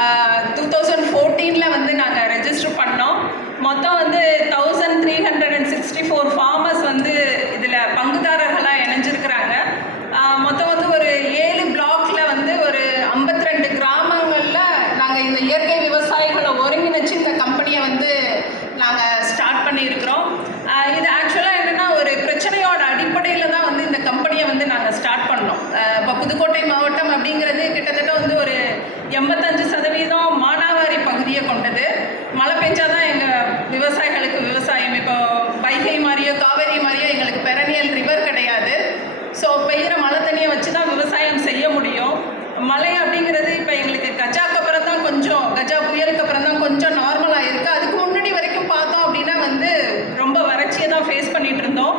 2014 வந்து நாங்கள் ரெஜிஸ்டர் பண்ணோம். மொத்தம் வந்து 1364 ஃபார்மர்ஸ் வந்து இதில் பங்குதாரர்களாக இணைஞ்சிருக்கிறாங்க. மொத்தம் வந்து ஒரு 7 பிளாக்ல வந்து ஒரு 52 கிராமங்களில் நாங்கள் இந்த இயற்கை விவசாயிகளை ஒருங்கிணைச்சு இந்த கம்பெனியை வந்து நாங்கள் ஸ்டார்ட் பண்ணியிருக்கிறோம். இது ஆக்சுவலாக என்னென்னா ஒரு பிரச்சனையோட அடிப்படையில் தான் வந்து இந்த கம்பெனியை வந்து நாங்கள் ஸ்டார்ட் பண்ணோம். இப்போ புதுக்கோட்டை மாவட்டம் அப்படிங்கிறது கிட்டத்தட்ட வந்து ஒரு 85% மானாவாரி பகுதியை கொண்டது. மழை பெஞ்சாதான் எங்கள் விவசாயிகளுக்கு விவசாயம். இப்போ வைகை மாதிரியோ காவேரி மாதிரியோ எங்களுக்கு பெரனியல் ரிவர் கிடையாது. ஸோ பெய்கிற மழை தண்ணியை வச்சு தான் விவசாயம் செய்ய முடியும். மழை அப்படிங்கிறது இப்போ எங்களுக்கு கஜாக்கு அப்புறம் தான் கொஞ்சம், கஜா புயலுக்கு அப்புறம் தான் கொஞ்சம் நார்மலாக இருக்குது. அதுக்கு முன்னாடி வரைக்கும் பார்த்தோம் அப்படின்னா வந்து ரொம்ப வறட்சியை தான் ஃபேஸ் பண்ணிகிட்டு இருந்தோம்.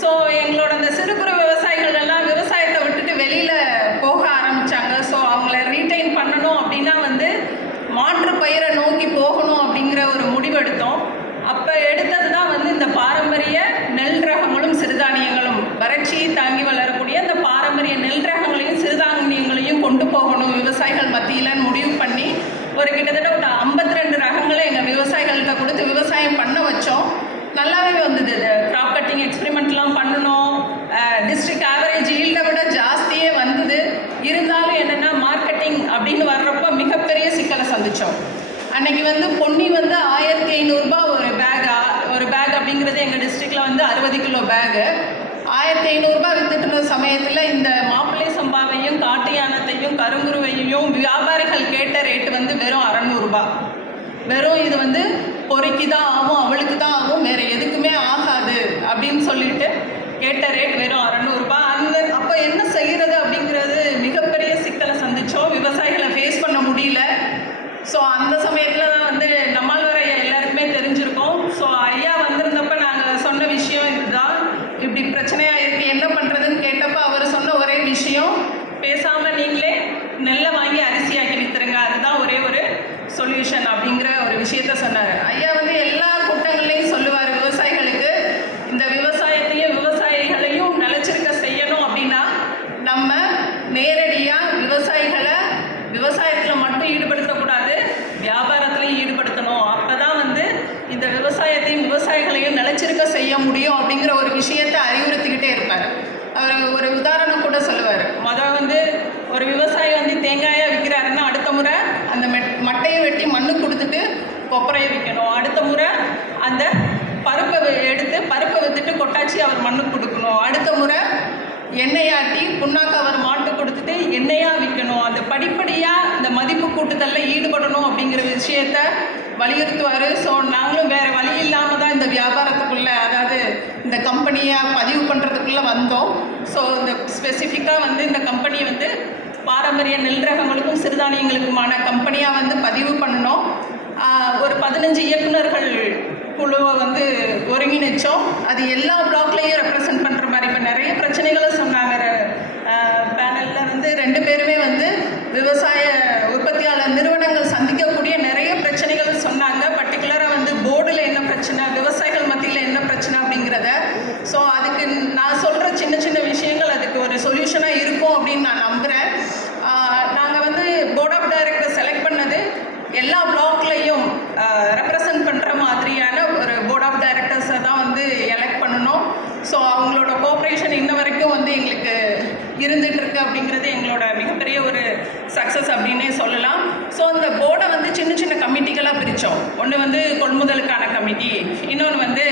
ஸோ எங்களோட அந்த சிறு குறு விவசாயிகள் எல்லாம் விவசாயத்தை விட்டுட்டு வெளியில் போக ஆரம்பித்தாங்க. ஸோ அவங்கள ரீட்டைன் பண்ணணும் அப்படின்னா வந்து மாற்று பயிரை நோக்கி போகணும் அப்படிங்கிற ஒரு முடிவெடுத்தோம். அப்போ எடுத்தது தான் வந்து இந்த பாரம்பரிய நெல் ரகங்களும் சிறுதானியங்களும், வறட்சியை தாங்கி வளரக்கூடிய இந்த பாரம்பரிய நெல் ரகங்களையும் சிறுதானியங்களையும் கொண்டு போகணும் விவசாயிகள் மத்தியில்னு முடிவு பண்ணி ஒரு கிட்டத்தட்ட ஒரு 52 ரகங்களை எங்கள் விவசாயிகள்கிட்ட கொடுத்து விவசாயம் பண்ண வச்சோம். நல்லாவே வந்தது. கிராப் கட்டிங் எக்ஸ்பெரிமெண்ட்லாம் பண்ணணும். டிஸ்ட்ரிக்ட் ஆவரேஜ் ஈல்டை விட ஜாஸ்தியே வந்தது. இருந்தாலும் என்னென்னா மார்க்கெட்டிங் அப்படின்னு வர்றப்போ மிகப்பெரிய சிக்கலை சந்தித்தோம். அன்றைக்கி வந்து பொன்னி வந்து 1500 ஒரு பேக் அப்படிங்கிறது எங்கள் டிஸ்ட்ரிக்டில் வந்து 60 கிலோ பேகு 1500 வித்துட்டு இருந்த சமயத்தில் இந்த மாப்பிள்ளை சம்பாவையும் காட்டு யானத்தையும் கருங்குருவையும் வியாபாரிகள் கேட்ட ரேட்டு வந்து வெறும் 600. வெறும் இது வந்து பொறிக்கு தான் ஆகும், அவளுக்கு தான் ஆகும், வேறு எதுக்குமே ஆகாது அப்படின்னு சொல்லிட்டு கேட்ட ரேட் வெறும் 600. அப்போ என்ன செய்கிறது அப்படிங்கிறது மிகப்பெரிய சிக்கலை சந்தித்தோம். விவசாயிகளை ஃபேஸ் பண்ண முடியல. ஸோ அந்த சமயத்தில் தான் வந்து நம்மாழ்வார் ஐயா எல்லாருக்குமே தெரிஞ்சிருக்கோம். ஸோ ஐயா வந்திருந்தப்ப நாங்கள் சொன்ன விஷயம் இதுதான், இப்படி பிரச்சனையாக இருக்குது, என்ன பண்ணுறதுன்னு கேட்டப்போ அவர் சொன்ன ஒரே விஷயம், பேசாமல் நீங்களே நெல்லை வாங்கி அரிசியாக்கி விற்றுருங்க, அதுதான் ஒரே ஒரு சொல்யூஷன் அப்படிங்கிற ஒரு விஷயத்த சொன்னார். ஐயா வந்து எல்லா கூட்டங்கள்லையும் சொல்லுவார், விவசாயிகளுக்கு இந்த விவசாயத்தையும் விவசாயிகளையும் நிலச்சிருக்க செய்யணும் அப்படின்னா நம்ம நேரடியாக விவசாயிகளை விவசாயத்தில் மட்டும் ஈடுபடுத்தக்கூடாது, வியாபாரத்துலையும் ஈடுபடுத்தணும். அப்போ தான் வந்து இந்த விவசாயத்தையும் விவசாயிகளையும் நிலச்சிருக்க செய்ய முடியும் அப்படிங்கிற ஒரு விஷயத்தை அறிவுறுத்திக்கிட்டே இருப்பார். அவர் ஒரு உதாரணம் கூட சொல்லுவார். வந்து ஒரு விவசாயி வந்து தேங்காயை விற்கிறாருன்னா அடுத்த முறை அந்த மட்டையை வெட்டி மண்ணு கொடுத்துட்டு கொப்பரையை விற்கணும். அடுத்த முறை அந்த பருப்பை எடுத்து பருப்பை விற்றுட்டு கொட்டாச்சி அவர் மண்ணுக்கு கொடுக்கணும். அடுத்த முறை எண்ணெயாட்டி புண்ணாக்கு அவர் மாட்டு கொடுத்துட்டு எண்ணெயாக விற்கணும். அந்த படிப்படியாக இந்த மதிப்பு கூட்டுதலில் ஈடுபடணும் அப்படிங்கிற விஷயத்த வலியுறுத்துவார். ஸோ நாங்களும் வேறு வழி இல்லாமல் தான் இந்த வியாபாரத்துக்குள்ளே, அதாவது இந்த கம்பெனியை பதிவு பண்ணுறதுக்குள்ளே வந்தோம். ஸோ இந்த ஸ்பெசிஃபிக்காக வந்து இந்த கம்பெனியை வந்து பாரம்பரிய நெல் ரகங்களுக்கும் சிறுதானியங்களுக்குமான கம்பெனியாக வந்து பதிவு பண்ணணும். ஒரு 15 இயக்குநர்கள் குழுவை வந்து ஒருங்கிணைச்சோம். அது எல்லா பிளாக்லேயும் ரெப்ரசன்ட் பண்ணுற மாதிரி. இப்போ நிறைய பிரச்சனைகளை சொன்னாங்க. பேனலில் வந்து 2 பேருமே வந்து விவசாய உற்பத்தியாளர் நிறுவனங்கள் சந்திக்கக்கூடிய நிறைய பிரச்சனைகள் சொன்னாங்க. பர்டிகுலராக வந்து போர்டில் என்ன பிரச்சனை, விவசாயிகள் மத்தியில் என்ன பிரச்சனை அப்படிங்கிறத. ஸோ அதுக்கு நான் சொல்கிற சின்ன சின்ன விஷயங்கள் அதுக்கு ஒரு சொல்யூஷனாக இருக்கும் அப்படின்னு நான் நம்புகிறேன். நாங்கள் வந்து போர்ட் ஆஃப் டைரக்டர் செலக்ட் பண்ணது எல்லா பிளாக்லையும் ரெப்ரசன்ட் பண்ணுற மாதிரியான ஒரு போர்ட் ஆஃப் டைரக்டர்ஸை தான் வந்து எலெக்ட் பண்ணணும். ஸோ அவங்களோட கோஆப்ரேஷன் இன்ன வரைக்கும் வந்து எங்களுக்கு இருந்துகிட்ருக்கு அப்படிங்கிறது எங்களோட மிகப்பெரிய ஒரு சக்ஸஸ் அப்படின்னே சொல்லலாம். ஸோ இந்த போர்டை வந்து சின்ன சின்ன கமிட்டிகளாக பிரித்தோம். ஒன்று வந்து கொள்முதலுக்கான கமிட்டி, இன்னொன்று வந்து